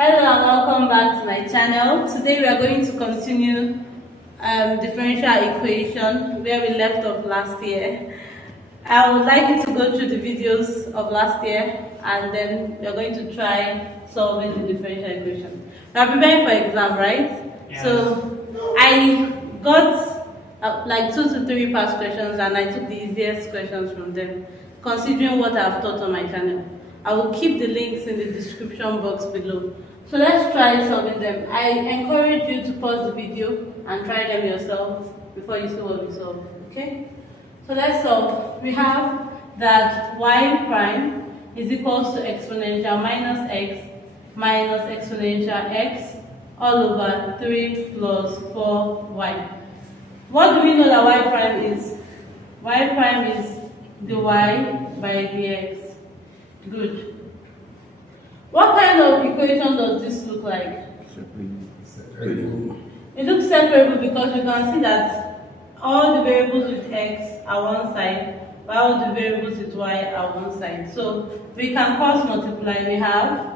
Hello and welcome back to my channel. Today we are going to continue differential equation where we left off last year. I would like you to go through the videos of last year and then we are going to try solving the differential equation. We are preparing for exam, right? Yes. So I got like 2 to 3 past questions and I took the easiest questions from them, considering what I have taught on my channel. I will keep the links in the description box below. So let's try solving them. I encourage you to pause the video and try them yourself before you see what we solve. Okay? So let's solve. We have that y prime is equals to exponential minus x minus exponential x all over 3 plus 4y. What do we know that y prime is? Y prime is dy by dx. Good. What kind of equation does this look like? Separable. It looks separable because you can see that all the variables with x are one side, while all the variables with y are one side. So we can cross multiply. We have,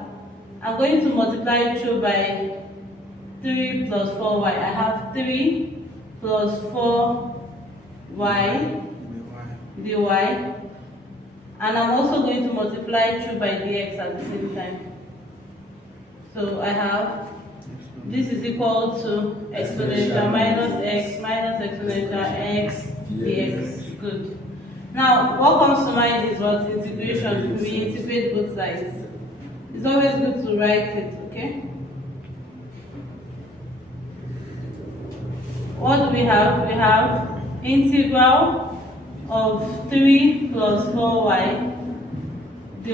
I'm going to multiply through by 3 plus 4y. I have 3 plus 4y dy. And I'm also going to multiply through by dx at the same time. So I have, this is equal to exponential minus x minus exponential x dx. Good. Now, what comes to mind is what? Integration. We integrate both sides. It's always good to write it, okay? What do we have? We have integral of 3 plus 4y dy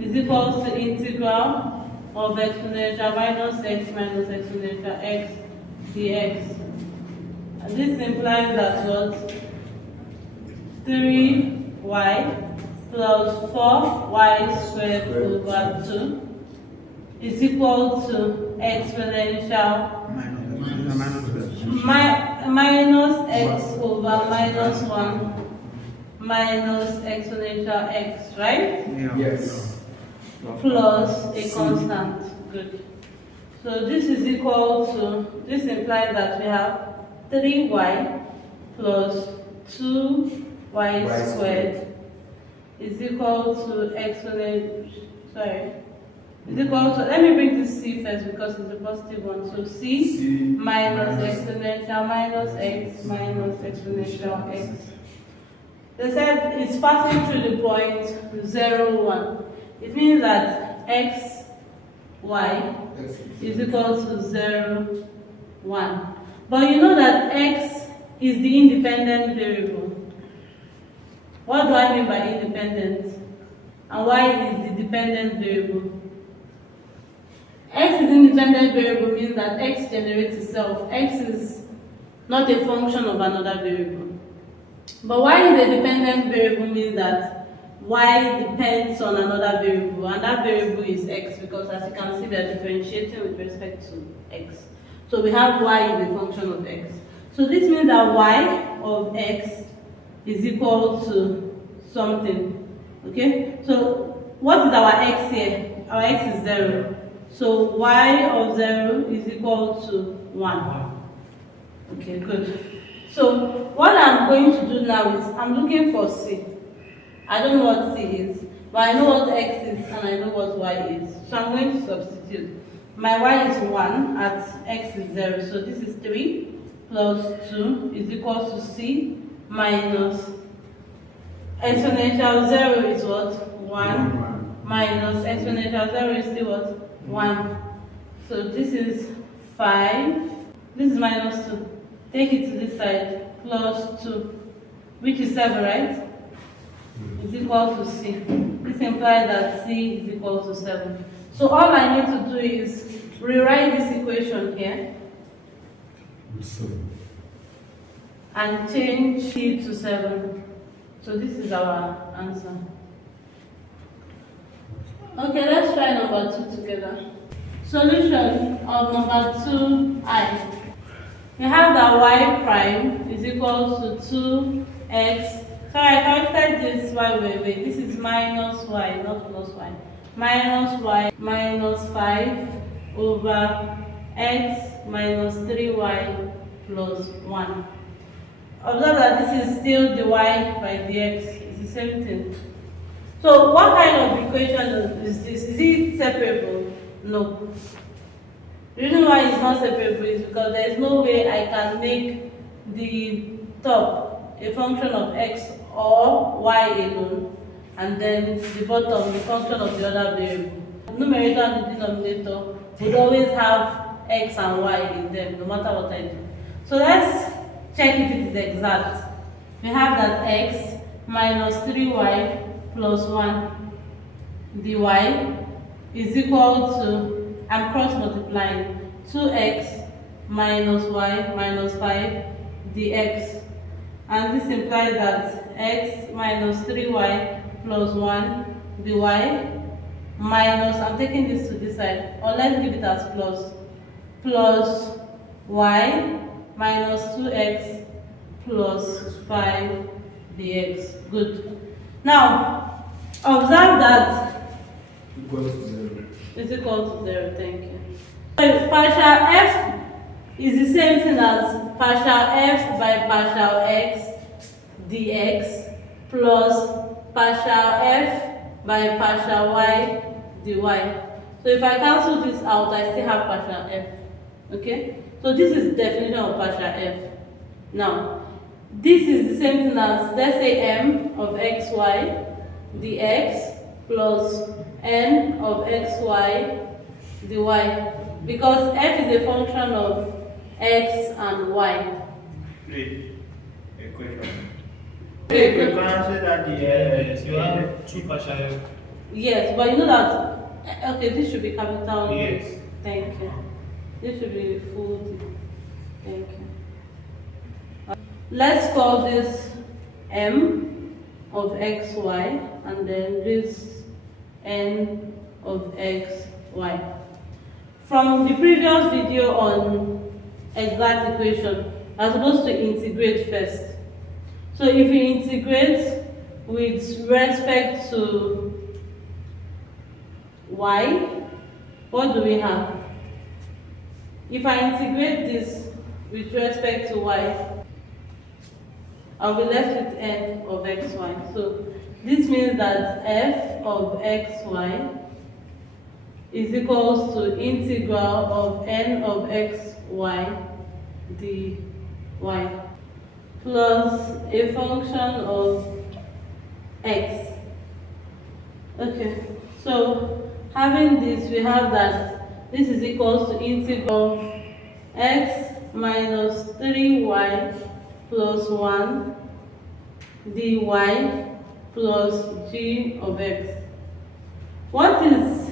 is equal to integral of exponential minus exponential x dx. And this implies that what? 3y plus 4y squared over 2 is equal to exponential minus x over minus 1 minus exponential x, right? Yes. Plus a constant. Good. So this is equal to, this implies that we have 3y plus 2y squared is equal to exponential, is equal to, let me bring this c first because it's a positive one. So c minus exponential minus x minus exponential x. They said it's passing through the point 0, 1. It means that x, y is equal to 0, 1. But you know that x is the independent variable. What do I mean by independent? And y is the dependent variable. X is independent variable means that x generates itself. X is not a function of another variable. But y is a dependent variable means that y depends on another variable, and that variable is x, because as you can see we are differentiating with respect to x. So we have y is a function of x. So this means that y of x is equal to something. Okay? So what is our x here? Our x is 0. So y of 0 is equal to 1. Okay, good. So what I'm going to do now is I'm looking for c. I don't know what c is, but I know what x is and I know what y is. So I'm going to substitute. My y is 1 at x is 0. So this is 3 plus 2 is equal to c minus exponential 0 is what? 1 minus exponential 0 is still what? 1. So this is 5. This is minus 2. Take it to this side. Plus 2. Which is 7, right? Is equal to c. This implies that c is equal to 7. So all I need to do is rewrite this equation here and change c to 7. So this is our answer. Okay, let's try number 2 together. Solution of number 2i. We have that y prime is equal to 2x. Sorry, I corrected this y. Wait. This is minus y, not plus y. minus y minus 5 over x minus 3y plus 1. Observe that this is still dy by dx. It's the same thing. So what kind of equation is this? Is it separable? No. The reason why it's not separable is because there is no way I can make the top a function of x or y alone, and then the bottom a function of the other variable. The numerator and the denominator would always have x and y in them, no matter what I do. So let's check if it is exact. We have that x minus 3y plus 1 dy is equal to, I'm cross multiplying, 2x minus y minus 5 dx, and this implies that x minus 3y plus 1 dy minus, I'm taking this to this side, or let's give it as plus y minus 2x plus 5 dx. Good. Now, observe that Equal to 0. it's equal to 0. Thank you. So partial f is the same thing as partial f by partial x dx plus partial f by partial y dy. So if I cancel this out, I still have partial f. Okay? So this is the definition of partial f. Now, this is the same thing as, let's say, m of xy dx plus n of xy dy, because f is a function of x and y. Please, a question. Okay, You can answer that Yes, you have two partial. yes, but you know that, okay, this should be capital. Yes. Thank you. This should be full D. Thank you. Let's call this m of xy, and then this n of xy. From the previous video on exact equation, I'm supposed to integrate first. So if we integrate with respect to y, what do we have? If I integrate this with respect to y, I'll be left with n of xy. So this means that f of xy is equals to integral of n of xy dy plus a function of x. Okay, so having this, we have that this is equals to integral of x minus 3y plus 1 dy plus g of x. What is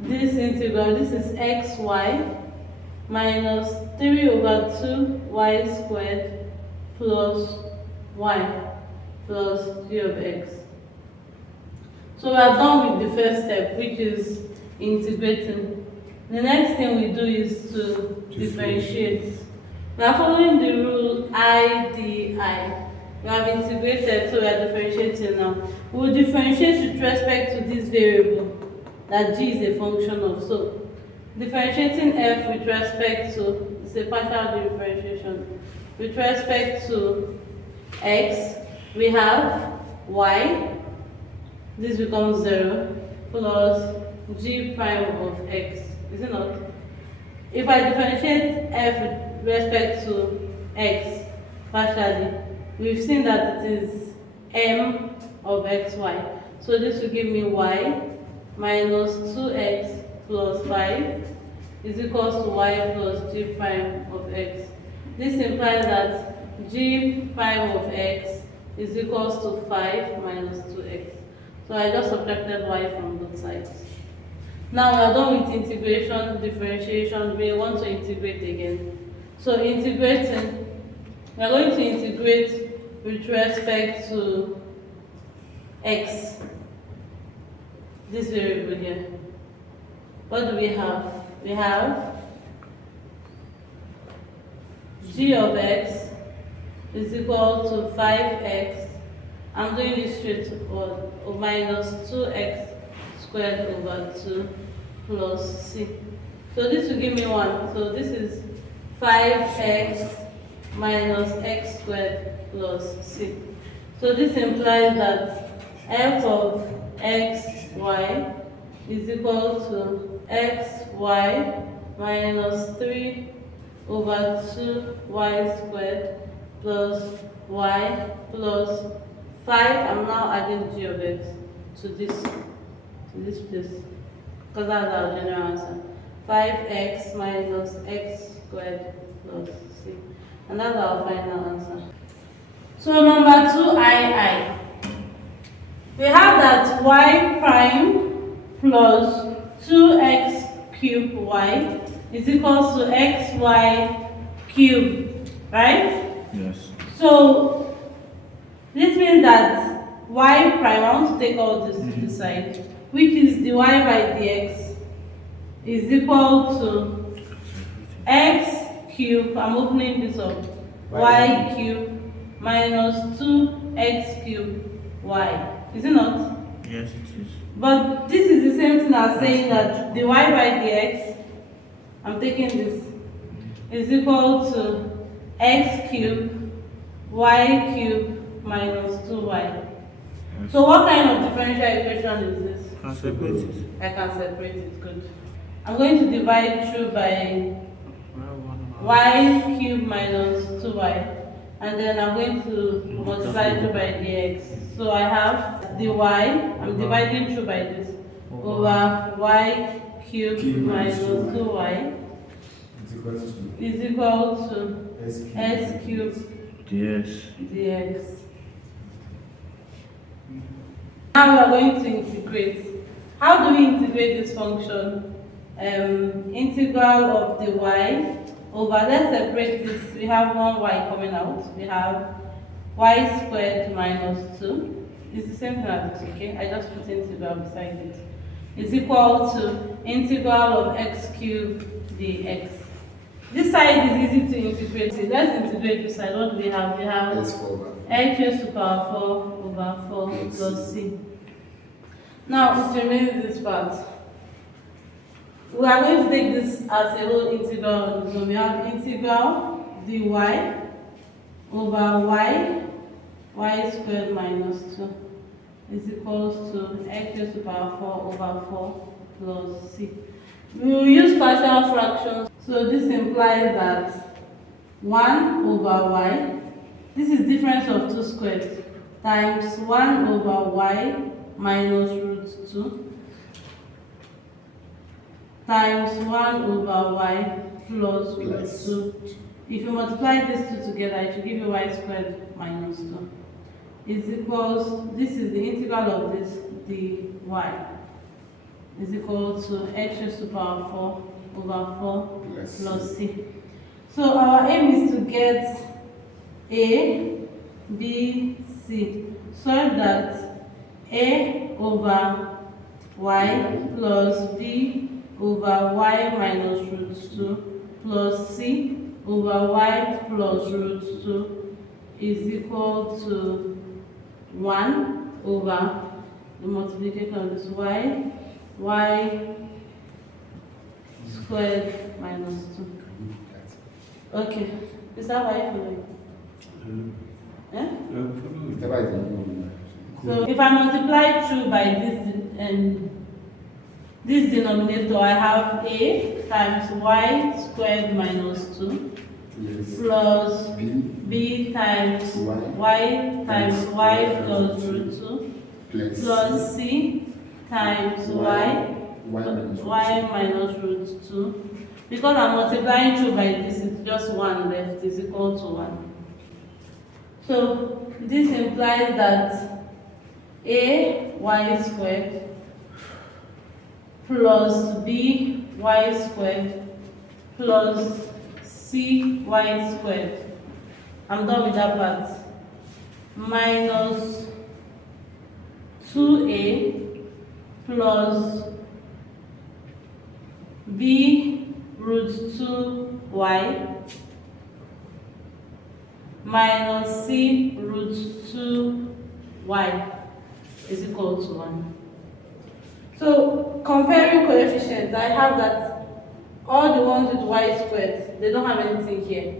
this integral? This is xy minus 3 over 2y squared plus y plus g of x. So we are done with the first step, which is integrating. The next thing we do is to differentiate. We are following the rule IDI. We have integrated, so we are differentiating now. We will differentiate with respect to this variable that g is a function of. So differentiating f with respect to, it's a partial differentiation. With respect to x, we have y, this becomes 0, plus g prime of x, is it not? If I differentiate f with respect to x partially, we've seen that it is m of xy. So this will give me y minus 2x plus 5 is equals to y plus g prime of x. This implies that g prime of x is equals to 5 minus 2x. So I just subtracted y from both sides. Now we are done with integration, differentiation. We want to integrate again. So integrating, we are going to integrate with respect to x, this variable here. What do we have? We have g of x is equal to 5x. I'm doing this straight forward, or minus 2x squared over 2 plus c. So this will give me 1. So this is 5x minus x squared plus c. So this implies that f of xy is equal to xy minus 3 over 2y squared plus y plus 5. I'm now adding g of x to this place, because that's our general answer. 5x minus x squared plus c. And that's our final answer. So number 2II. We have that y prime plus 2x cubed y is equal to xy cubed, right? Yes. So this means that y prime, I want to take all this to the side, which is dy by dx is equal to x cubed, I'm opening this up, y cubed minus 2x cubed y. Is it not? Yes, it is. But this is the same thing as saying that dy by dx, I'm taking this, is equal to x cubed y cubed minus 2y. So what kind of differential equation is this? Can separate it. I can separate it, good. I'm going to divide through by y cubed minus 2y. And then I'm going to multiply through by dx. So I have dy, I'm dividing through by this, over y cubed minus 2y is equal to s cubed Yes. dx. Now we are going to integrate. How do we integrate this function? Integral of the y over, let's separate this. We have one y coming out. We have y squared minus 2. It's the same thing as this, okay? I just put integral beside it. Is equal to integral of x cubed dx. This side is easy to integrate. Let's integrate this side. What do we have? We have x raised to the power 4 over 4 plus c. Now it remains this part. We are going to take this as a whole integral. So we have integral dy over y squared minus 2 is equals to x raised to the power 4 over 4 plus c. We will use partial fractions. So this implies that 1 over y, this is difference of 2 squares, times 1 over y minus root 2 times 1 over y plus root 2. If you multiply these two together, it will give you y squared minus 2. Is equals, this is the integral of this dy, is equal to x raised to the power 4 over 4 plus c. So our aim is to get a, b, c, so that a over y plus b over y minus root 2 plus c over y plus root 2 is equal to 1 over the multiplication of this y squared minus 2. Okay, is that why you yeah? So if I multiply through by this denominator, I have a times y squared minus 2 plus b times y times y plus root 2 plus c times y minus root 2. Because I'm multiplying through by this, it's just 1 left, is equal to 1. So this implies that a y squared plus b y squared plus c y squared, I'm done with that part, minus 2a plus b root 2y minus c root 2y is equal to 1. So comparing coefficients, I have that all the ones with y squared, they don't have anything here.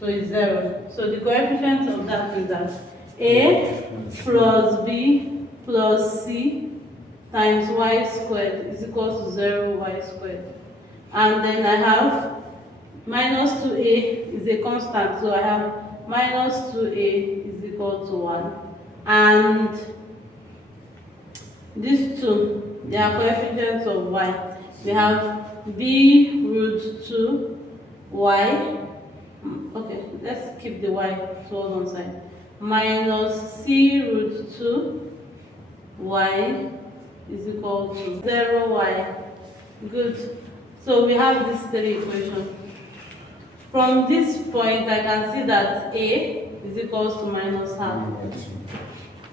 So it's 0. So the coefficient of that is that a plus b plus c times y squared is equal to 0 y squared. And then I have minus 2a is a constant, so I have minus 2a is equal to 1. And these two, they are coefficients of y. We have b root 2 y. Okay, let's keep the y to one side. Minus c root 2 y is equal to 0y. Good. So we have these three equations. From this point, I can see that a is equal to minus half.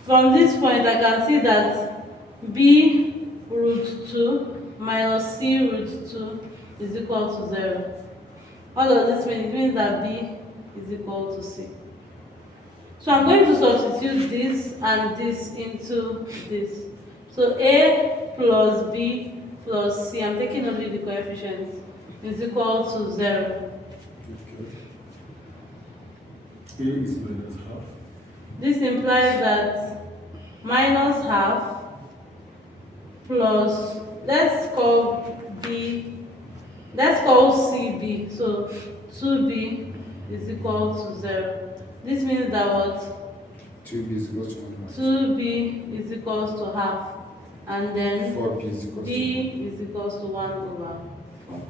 From this point, I can see that b root 2 minus c root 2 is equal to 0. What does this mean? It means that b is equal to c. So I'm going to substitute this and this into this. So a plus b plus c, I'm taking only the coefficients, is equal to 0. A is minus half. This implies that minus half plus, let's call c b. So 2b is equal to 0. This means that what? 2b is equal to 1 half. 2b is equals to half. And then 4b is equal to b is equals to 1 over 4.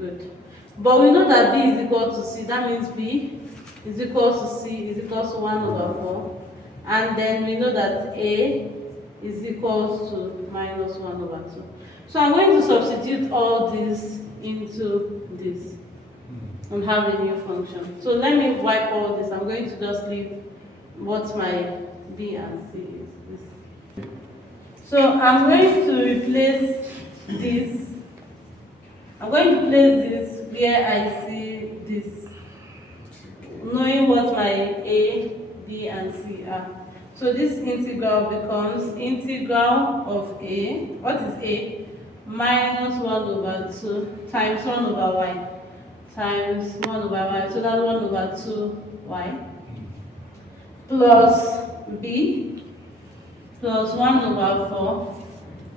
Good. But we know that b is equal to c. That means b is equal to c is equal to 1 over 4. And then we know that a is equal to minus 1 over 2. So I'm going to substitute all this into this and have a new function. So let me wipe all this. I'm going to just leave what my b and c is. This. So I'm going to replace this. I'm going to place this where I see this, knowing what my a, b, and c are. So this integral becomes integral of a, what is a? Minus 1 over 2 times 1 over y times 1 over y, so that's 1 over 2y, plus b plus 1 over 4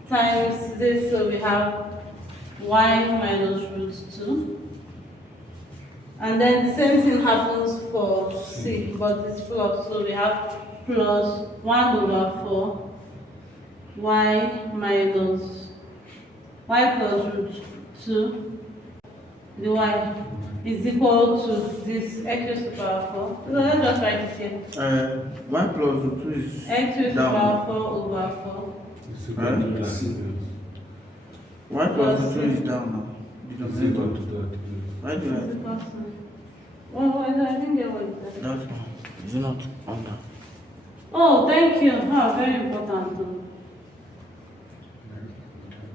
times this, so we have y minus root 2. And then the same thing happens for c, but it's plus, so we have plus 1 over 4 y minus y plus root 2, the y is equal to this x raised to the power 4. So let's just write it here. Y plus root 2 is X raised to the down. power 4 over 4. It's equal to that. C. Y plus root 2 is down now. It's equal to that. Why do Is it plus nine? Well, I didn't get what it said. Not is it not under? Oh, thank you. Oh, very important.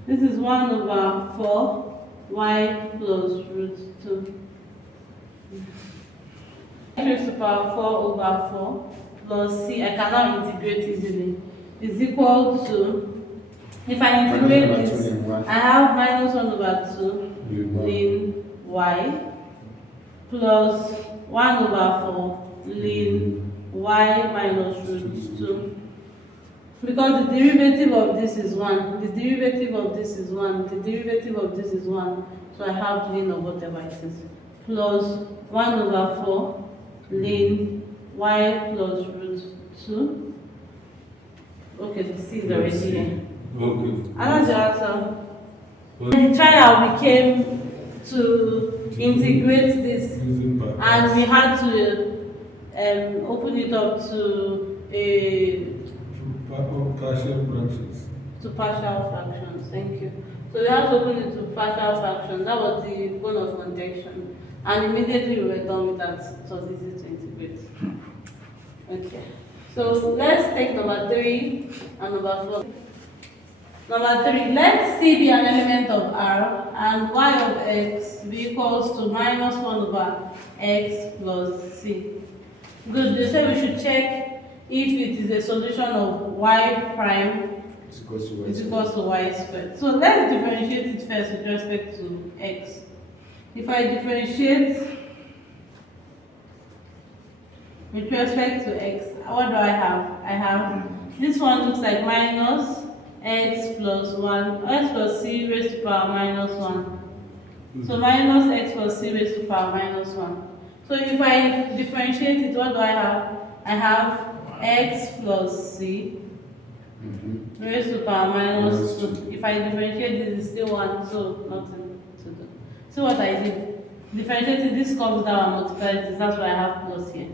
This is 1 over 4 y plus root 2. X raised to the power 4 over 4 plus c, I can now integrate easily, is equal to, if I integrate this, I have minus 1 over 2 ln y plus 1 over 4 ln y minus root 2. Because the derivative of this is 1, the derivative of this is 1, the derivative of this is 1, so I have ln of whatever it is, plus 1 over 4 ln y plus root 2. Okay, the c is already here. Okay. And that's the answer. In the trial, we came to integrate this, and we had to open it up to Partial fractions. partial fractions. Thank you. So we had to open it to partial fractions. That was the goal of conjunction, and immediately we were done with that. It was easy to integrate. Okay. So let's take number 3 and number 4. Number 3, let C be an element of R and y of x be equals to minus 1 over x plus c. Good, they say we should check if it is a solution of y prime It's equal to y is squared. equals to y squared. So let's differentiate it first with respect to x. If I differentiate with respect to x, what do I have? I have, this one looks like minus x plus 1, x plus c raised to power minus 1. So minus x plus c raised to power minus 1. So if I differentiate it, what do I have? I have x plus c raised to power minus 2. If I differentiate this, it's still 1, so nothing to do. So what I did, differentiating this comes down and multiplies this, that's why I have plus here.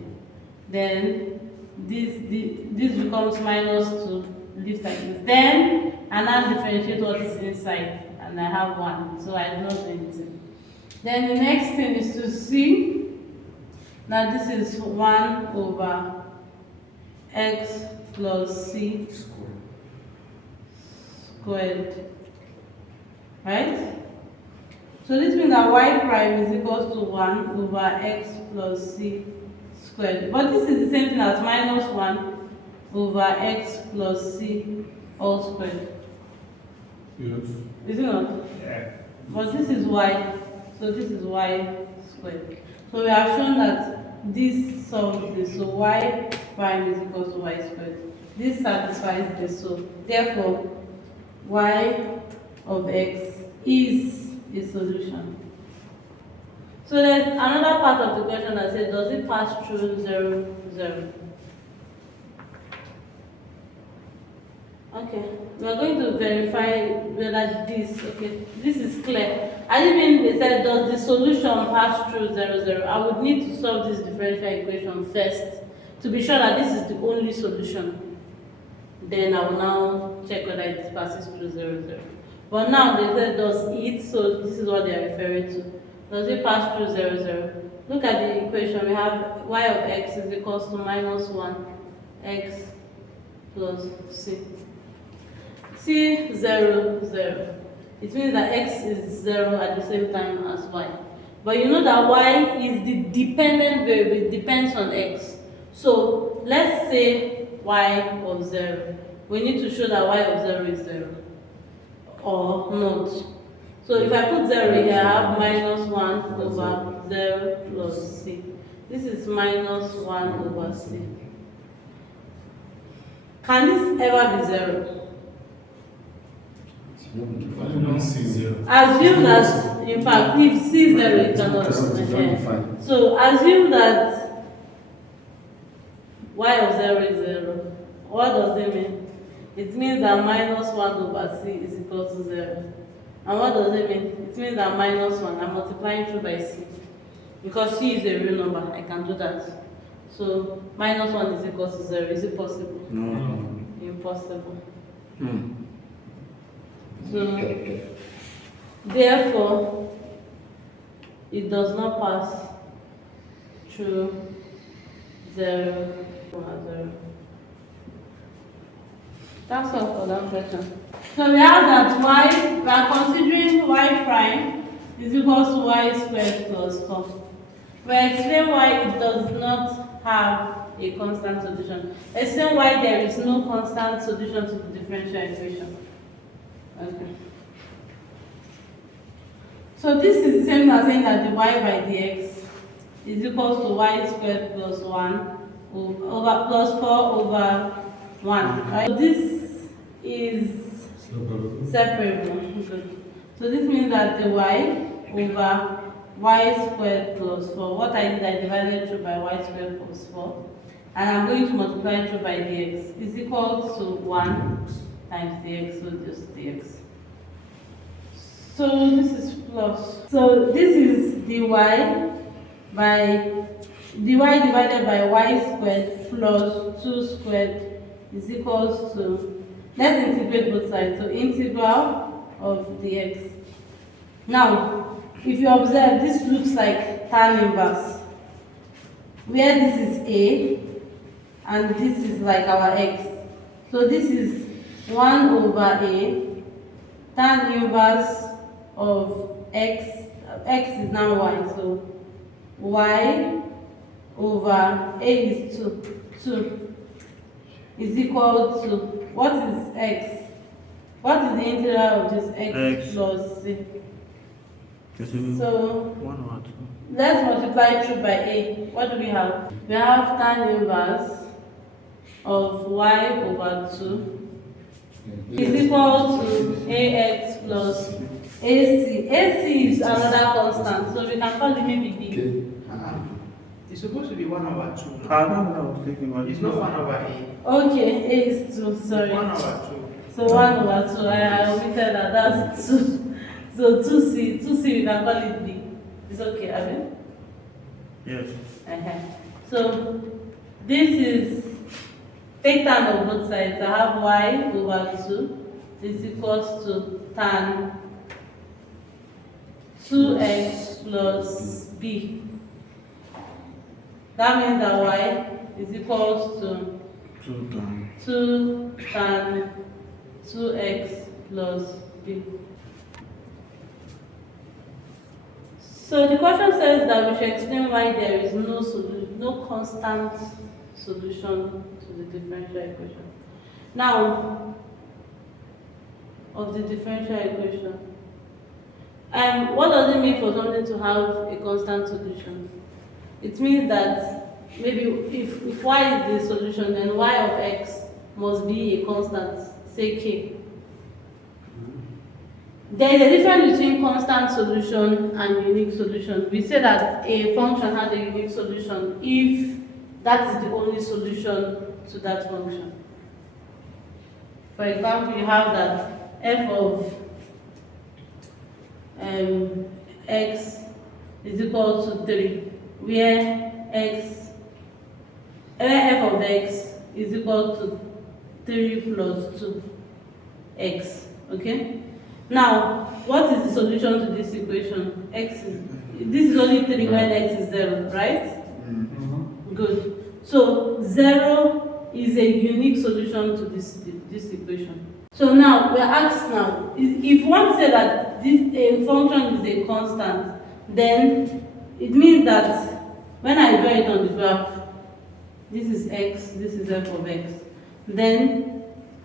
Then this becomes minus 2, leaves like this. Then I now differentiate what is inside, and I have 1, so I do not do anything. Then the next thing is to see that this is 1 over x plus c squared, right? So this means that y prime is equals to 1 over x plus c squared. But this is the same thing as minus 1 over x plus c all squared. Yes. Is it not? Yeah. But this is y, so this is y squared. So we have shown that this solves this, so y prime is equal to y squared. This satisfies this, so therefore y of x is a solution. So there's another part of the question that says, does it pass through 0, 0? Okay, we are going to verify whether this is clear. I didn't mean they said, does the solution pass through 0, 0? I would need to solve this differential equation first to be sure that this is the only solution. Then I will now check whether it passes through 0, 0. But now they said, does it, so this is what they are referring to. Does it pass through 0, 0? Look at the equation. We have y of x is equals to minus 1 x plus c. C 0, 0. It means that x is 0 at the same time as y. But you know that y is the dependent variable, it depends on x. So let's say y of 0. We need to show that y of 0 is 0 or not. So if I put 0 here, I have minus 1 over 0 plus c. This is minus 1 over c. Can this ever be 0? Assume that, in fact, if c is 0, it cannot be. So assume that y of 0 is 0. What does it mean? It means that minus 1 over c is equal to 0. And what does it mean? It means that minus 1, I'm multiplying through by c. Because c is a real number, I can do that. So minus 1 is equal to 0. Is it possible? No. Impossible. Hmm. So therefore, it does not pass through 0, 0. That's all for that question. So we have that y, we are considering y prime is equal to y squared plus 4. We explain why it does not have a constant solution. Explain why there is no constant solution to the differential equation. Okay. So this is the same as saying that the y by dx is equal to y squared plus 1 over plus 4 over 1. Right? So this is separable. Good. So this means that the y over y squared plus 4. What I did, I divided through by y squared plus 4. And I'm going to multiply through by dx is equal to 1 times dx, so just dx. So this is plus. So this is dy divided by y squared plus 2 squared is equals to, let's integrate both sides. So integral of dx. Now, if you observe, this looks like tan inverse, where this is a and this is like our x. So this is 1 over a, tan inverse of x, x is now y, so y over a is 2 is equal to, what is x? What is the integral of this x X. plus c? Just So 1 over 2. let's multiply through by a. What do we have? We have tan inverse of y over 2 is equal to ax plus ac. AC is another constant, so we can call it maybe b. It's supposed to be 1 over 2. I don't know what I was thinking. But It's not 1 over 8. Okay, a is 2, sorry. 1 over 2. So 1 over 2, I omitted that, that's 2. So 2c we can call it b. It's okay, Abby? yes. So this is, take tan of both sides. I have y over 2 is equals to tan 2x plus b. That means that y is equals to 2 times. 2 tan 2x plus b. So the question says that we should explain why there is no constant solution to the differential equation. Now, of the differential equation, what does it mean for something to have a constant solution? It means that maybe if y is the solution, then y of x must be a constant, say k. There is a difference between constant solution and unique solution. We say that a function has a unique solution if that is the only solution to that function. For example, you have that f of x is equal to 3, where f of x is equal to 3 plus 2x. Okay? Now, what is the solution to this equation? This is only 3 when x is 0, right? Good. So 0 is a unique solution to this equation. So now we are asked now, if you want to say that a function is a constant, then it means that when I draw it on the graph, this is x, this is f of x. Then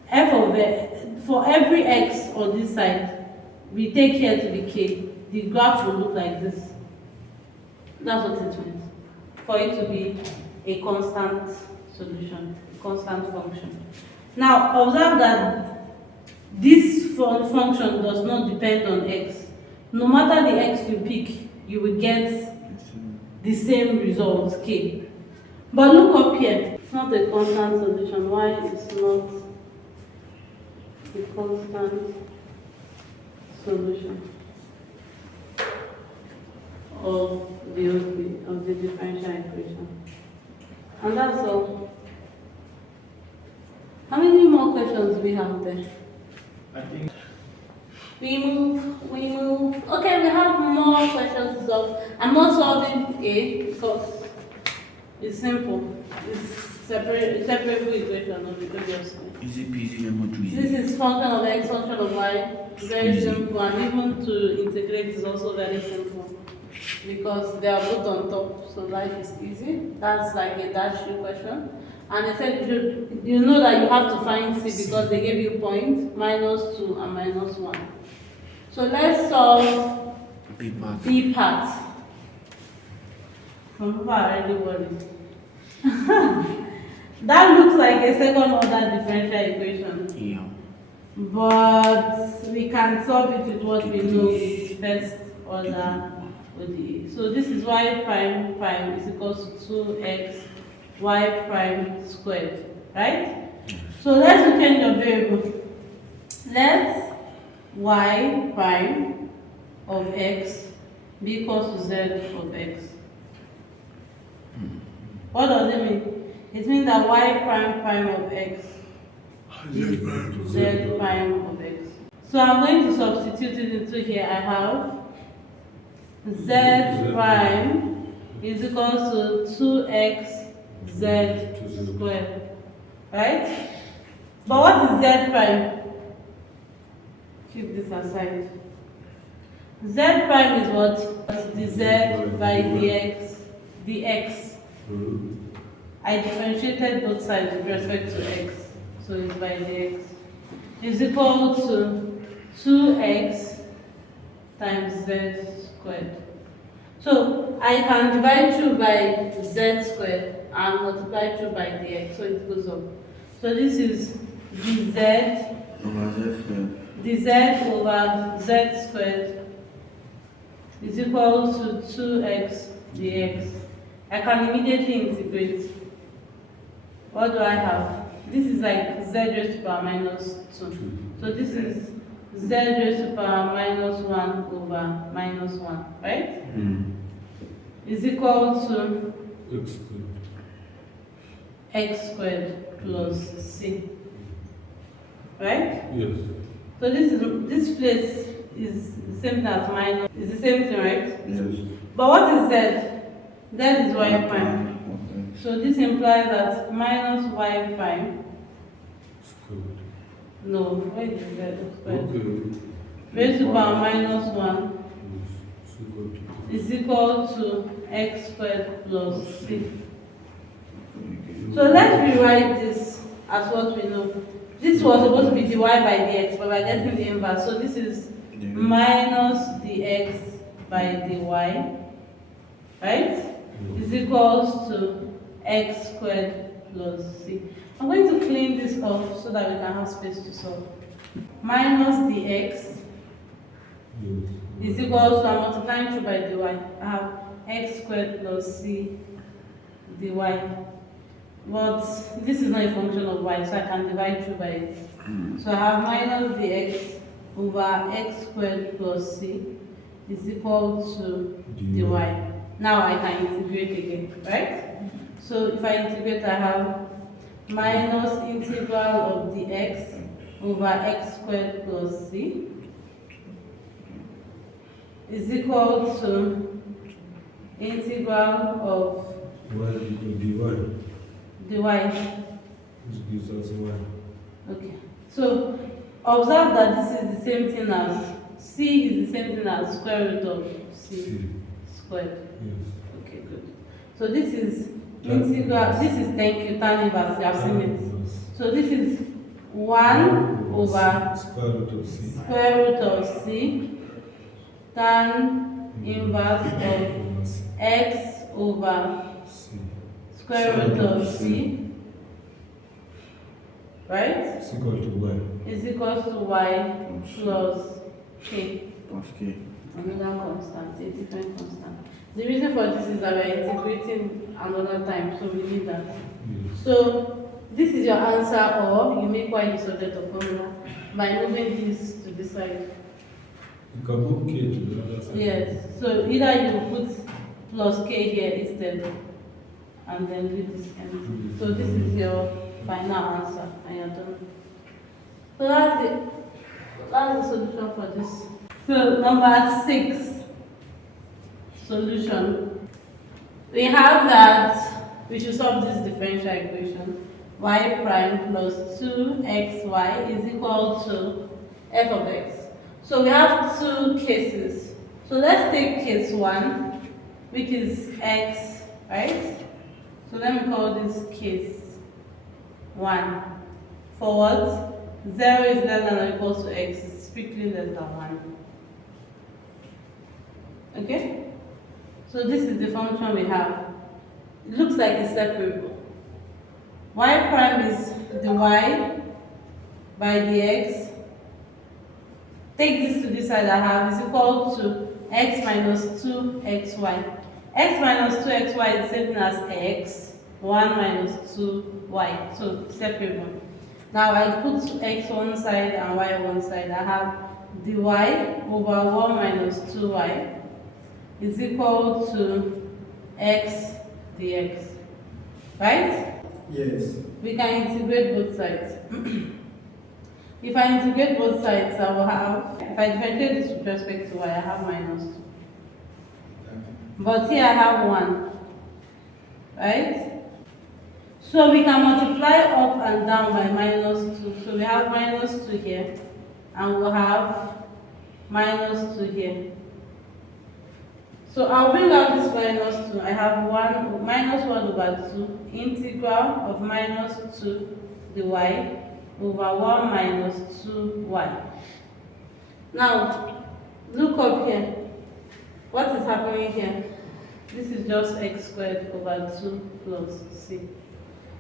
f of x, for every x on this side, we take here to be k. The graph will look like this. That's what it means. For it to be a constant solution, a constant function. Now, observe that this function does not depend on x. No matter the x you pick, you will get the same result, k. But look up here. It's not a constant solution. Why it's not a constant solution of the ODE, of the differential equation? And that's all. How many more questions do we have there? I think We move. Okay, we have more questions to solve. I'm not solving A because it's simple. It's separable equation, obviously. Easy peasy lemon tree. This is function of x, function of y. Very simple, and even to integrate is also very simple because they are both on top, so life is easy. That's like a dash question. And they said you know that you have to find c because they gave you point, -2 and -1. So let's solve B part. B part. Some people are already worried. That looks like a second order differential equation. Yeah. But we can solve it with what we know is first order ODE. So this is y prime prime is equal to 2x y prime squared, right? So let's change your variable. Let y prime of x be equal to z of x. What does it mean? It means that y prime prime of x is z prime of x. So I'm going to substitute it into here. I have z prime is equal to 2x z squared, right? But what is z prime? Keep this aside. Z prime is what? Dz by dx. I differentiated both sides with respect to x, so it's by dx. is equal to 2x times z squared. So I can divide through by z squared and multiply through by dx, so it goes up. So this is dz Over Z squared. dz over z squared is equal to 2x dx. I can immediately integrate. What do I have? This is like z raised to power minus 2. So this is z raised to power minus 1 over minus 1, right? Is equal to X squared. x squared plus c, right? Yes. So this place is the same thing as minus, it's the same thing, right? Yes. But what is z? Z is y prime. Okay. So this implies that minus y prime, Squared. no, where is z squared? Okay. Raised to power minus 1 Yes. So go to is equal to x squared plus c. So let's rewrite this as what we know. This was supposed to be dy by dx, but we're getting the inverse. So this is minus dx by dy, right? Is equals to x squared plus c. I'm going to clean this off so that we can have space to solve. Minus dx is equals to, I'm multiplying through by dy. I have x squared plus c dy. But this is not a function of y, so I can divide through by it. So I have minus dx over x squared plus c is equal to dy. Now I can integrate again, right? So if I integrate, I have minus integral of dx over x squared plus c is equal to integral of y equal dy. dy. Which gives us y. Okay. So observe that this is the same thing as c is the same thing as square root of c squared. Yes. Okay, good. So this is integral. This is, thank you, tan inverse. You have seen it. So this is 1 over square root of c. square root of c tan inverse of x over C. square root of c, right? It's equal to y. Is equals to y plus k. Okay. Another constant, a different constant. The reason for this is that we are integrating another time, so we need that. Yes. So this is your answer, or you make y the subject of formula by moving this to this side. You can put k to the other side. Yes. So either you put plus k here instead, and then do this empty. So this is your final answer, and you're done. So that's it. That's the solution for this. So number 6 solution. We have that we should solve this differential equation. Y prime plus 2xy is equal to f of x. So we have two cases. So let's take case 1, which is x, right? So let me call this case 1. For what? 0 is less than or equal to x, it's strictly less than 1. Okay? So this is the function we have. It looks like it's separable. Y prime is the y by the x. Take this to this side I have is equal to x minus 2xy. X minus 2xy is the same thing as x, 1 minus 2y. So separable. Now I put x one side and y one side. I have dy over 1 minus 2y is equal to x dx. Right? Yes. We can integrate both sides. If I integrate both sides, I will have, if I differentiate this with respect to y, I have minus 2. But here I have 1. Right? So we can multiply up and down by minus 2. So we have minus 2 here, and we'll have minus 2 here. So I'll bring out this minus 2. I have minus 1 over 2 integral of minus 2 dy over 1 minus 2y. Now, look up here. What is happening here? This is just x squared over 2 plus c.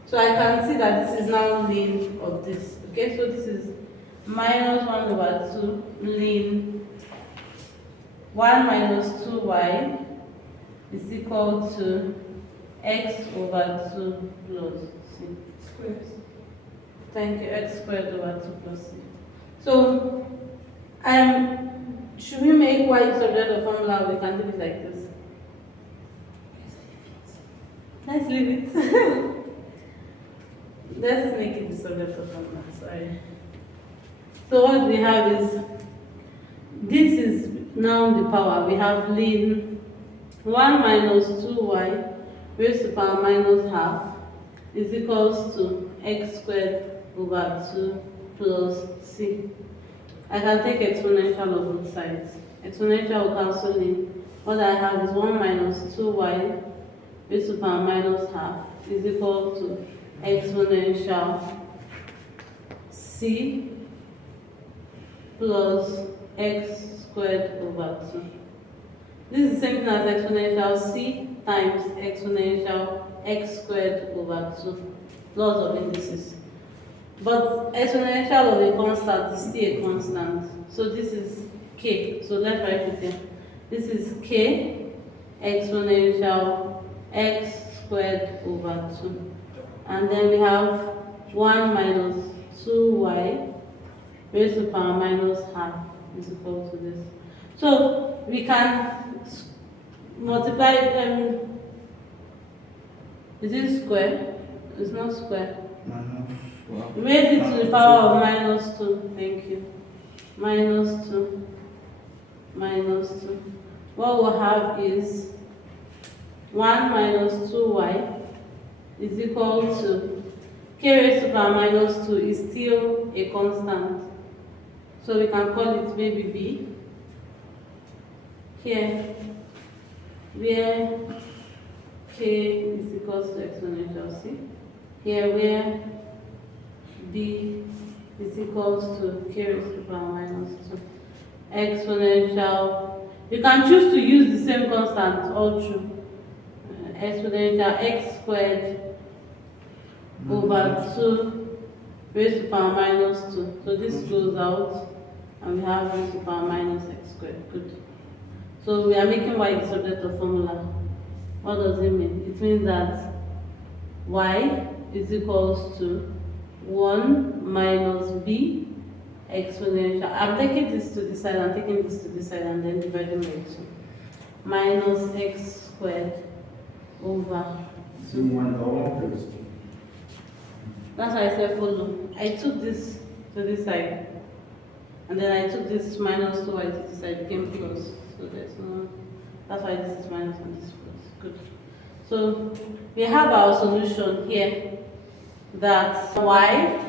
So I can see that this is now ln of this. Okay, so this is minus 1 over 2 ln 1 minus 2y is equal to x over 2 plus c. Squares. Thank you, x squared over 2 plus c. So, should we make y the subject of formula? We can do it like this. Let's leave it. Let's make it the subject of formula, sorry. So what we have is, this is now the power. We have ln 1 minus 2y raised to the power minus half is equals to x squared over 2 plus c. I can take exponential of both sides. Exponential will cancel in. What I have is 1 minus 2y raised to the power minus half is equal to exponential c plus x squared over 2. This is the same thing as exponential c times exponential x squared over 2, laws of indices. But exponential of a constant is still a constant. So this is k. So let's write it here. This is k exponential x squared over 2. And then we have 1 minus 2y raised to the power minus half is equal to this. So we can multiply is it square? It's not square. Raise it to the power of minus 2. Thank you. Minus 2. Minus 2. What we'll have is 1 minus 2y is equal to k raised to the power minus 2 is still a constant. So we can call it maybe b. Here, where k is equal to exponential c. Here, where b is equal to k raised to the power minus 2. Exponential. You can choose to use the same constant all through. Exponential x squared over 2 raised to the power minus 2. So this goes out and we have raised to the power minus x squared. Good. So we are making y the subject of formula. What does it mean? It means that y is equals to 1 minus b exponential. I'm taking this to this side, I'm taking this to this side, and then dividing by 2. Minus x squared over 2. That's why I said follow. I took this to this side, and then I took this minus 2y to this side, became plus. So there's no, that's why this is minus and this is plus. Good. So we have our solution here that y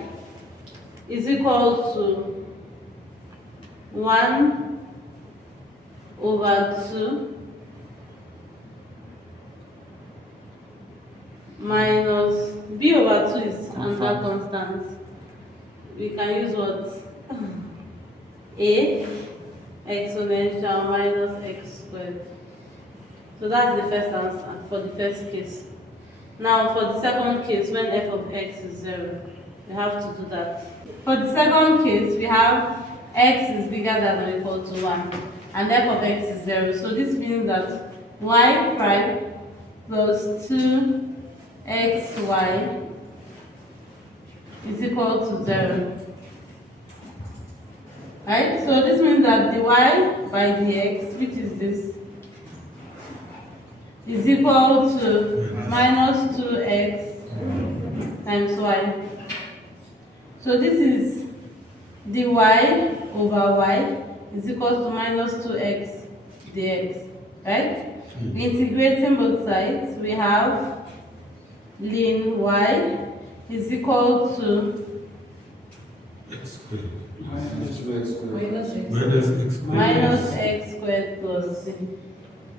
is equal to 1 over 2 minus b over 2 is another constant. We can use what? A exponential minus x squared. So that's the first answer for the first case. Now for the second case, when f of x is 0, we have to do that. For the second case, we have x is bigger than or equal to 1 and f of x is 0. So this means that y prime plus 2xy is equal to 0. Right? So this means that dy by dx, which is this, is equal to minus 2x times y. So this is dy over y is equal to minus 2x dx. Right? Integrating both sides, we have ln y is equal to X squared. Minus X minus x squared plus c.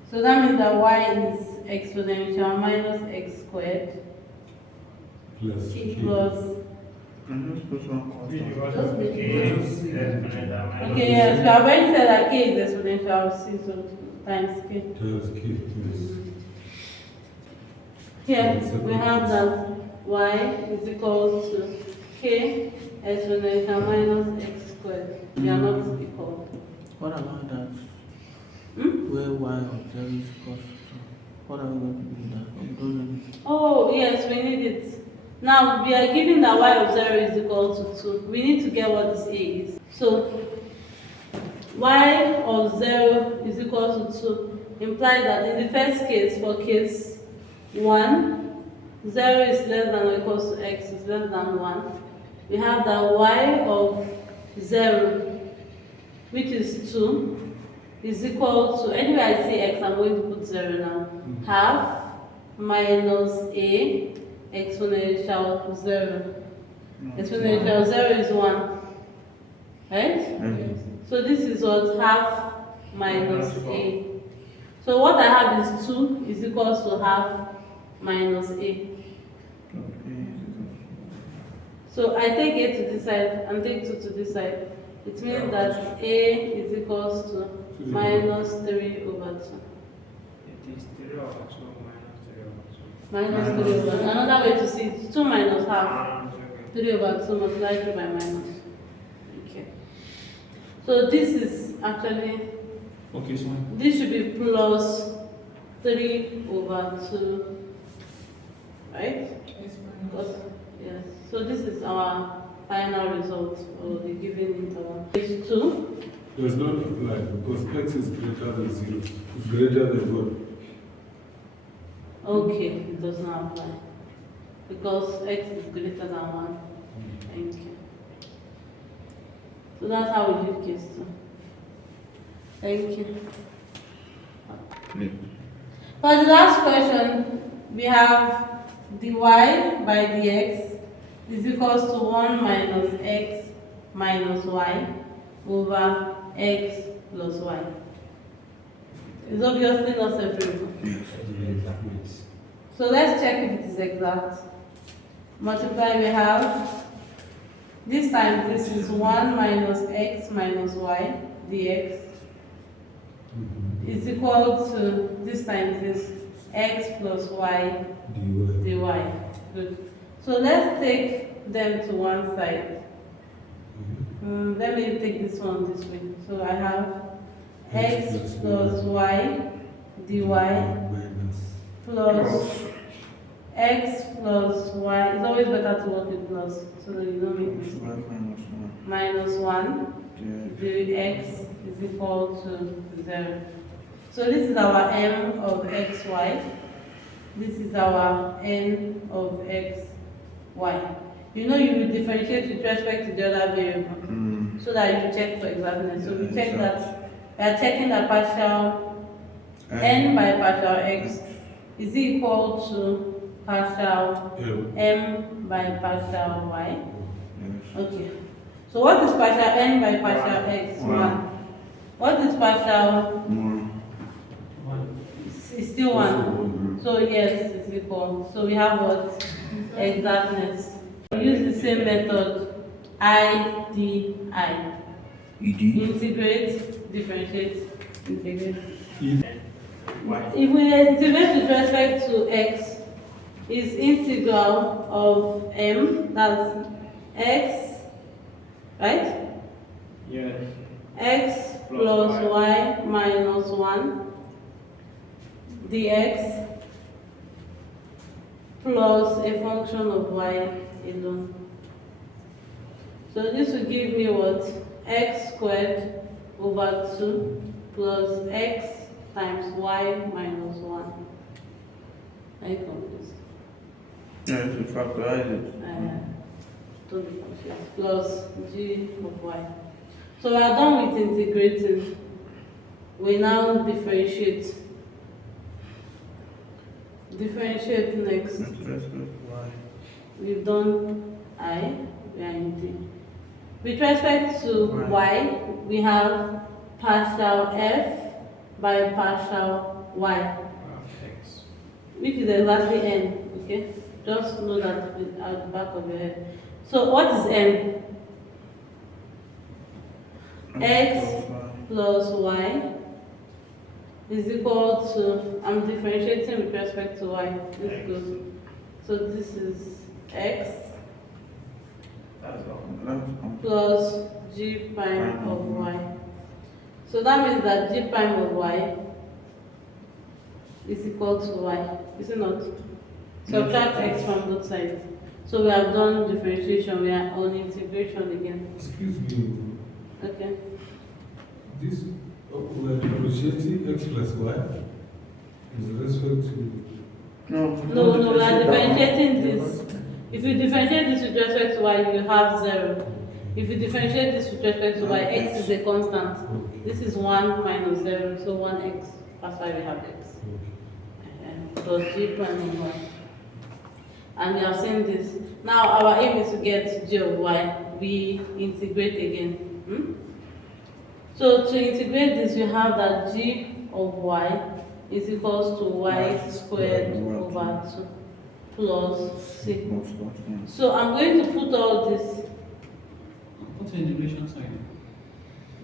So that means that y is exponential minus x squared plus plus And just put one constant. Okay, yes, we have already said that k is exponential of c, so times k. Times K, yes. Here we have that y is equal to k exponential minus x squared. They are not equal. What about that? Hmm? Where y of 0 is equal to 2. What are we going to do with that? We don't know. Oh, yes, we need it. Now, we are given that y of 0 is equal to 2. We need to get what this a is. So, y of 0 is equal to 2 implies that in the first case, for case 1, 0 is less than or equal to x is less than 1. We have that y of 0, which is 2, is equal to, anywhere I see x, I'm going to put 0 now. Half minus a exponential 0. Exponential 0 is 1. Right? So this is what half minus a. So what I have is 2 is equal to half minus a. So I take a to this side and take 2 to this side. It means that a is equals to minus 3 over 2. It is 3 over 2 minus 3 over 2. Minus 3 over 2. Another way to see it, 2 minus half. Ah, okay. 3 over 2 multiplied by minus. Okay. So this is actually, Okay, so this should be plus 3 over 2. Right? Because, yes. So this is our final result for the given interval. Is 2. Does not apply because X is greater than 0. It's greater than 1. Okay, it does not apply. Because x is greater than 1. Thank you. So that's how we did case 2. Thank you. For the last question, we have dy by dx is equals to 1 minus x minus y over x plus y. It's obviously not separable. Yes. So let's check if it is exact. Multiply, we have, this time this is 1 minus x minus y dx is equal to, this time this x plus y dy. Good. So let's take them to one side. Let me take this one this way. So I have x plus y dy Minus. plus x plus y. It's always better to work with plus so that you don't make this. Minus 1 dx is equal to 0. So this is our m of xy. This is our n of xy. You know you will differentiate with respect to the other variable so that you check for exactness. So we check that we are checking the partial n by partial x is equal to partial m by partial y. Okay. So what is partial n by partial x? 1. What is partial? It's still 1. So yes, it's equal. So we have what? Exactness. We use the same method, IDI. Integrate, differentiate, integrate. If we integrate with respect to x, is integral of m, that's x, right? yes. X plus y minus 1 dx plus a function of y alone. So this will give me what? X squared over 2 plus x times y minus 1. Are you confused? Yeah, to factorize it. Don't be confused. Plus g of y. So we are done with integrating. We now differentiate. Differentiate next. We've done I, we are in D. With respect to y, we have partial f by partial y, X. which is exactly n, okay? Just know that at the back of your head. So what is n? X plus y is equal to, I'm differentiating with respect to y. This X. goes. So this is x That's all. plus g prime of y. So that means that g prime of y is equal to y, is it not? Subtract x from both sides. So we have done differentiation, we are on integration again. Excuse me, Okay. this, we are differentiating x plus y with respect to, No, we are differentiating this. If you differentiate this with respect to y, you will have 0. If you differentiate this with respect to y, x is a constant. This is 1 minus 0, so 1x. That's why we have x. Plus g prime of y. And we have seen this. Now our aim is to get g of y. We integrate again. So to integrate this, we have that g of y is equals to y squared over 2 plus c. So I'm going to put all this. What's the integration sign?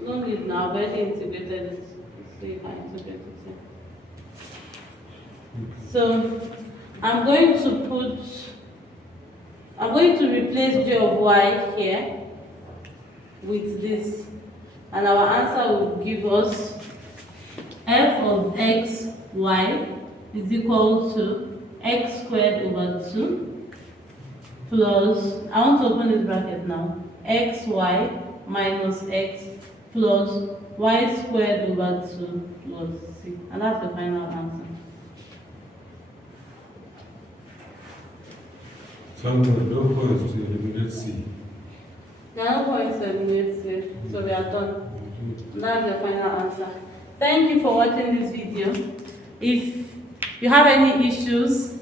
No need now, I've already integrated it. So you can integrate it here. So I'm going to replace g of y here with this. And our answer will give us f of x, y is equal to x squared over 2 plus, I want to open this bracket now, xy minus x plus y squared over 2 plus c. And that's the final answer. so I'm going to go points to eliminate c. There are no points to eliminate c, so we are done. That's the final answer. Thank you for watching this video. If you have any issues,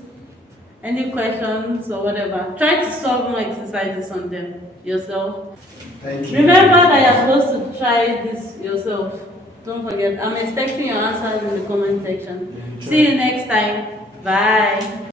any questions or whatever, try to solve more exercises on them yourself. Thank you. Remember that you're supposed to try this yourself. Don't forget. I'm expecting your answers in the comment section. See you next time. Bye.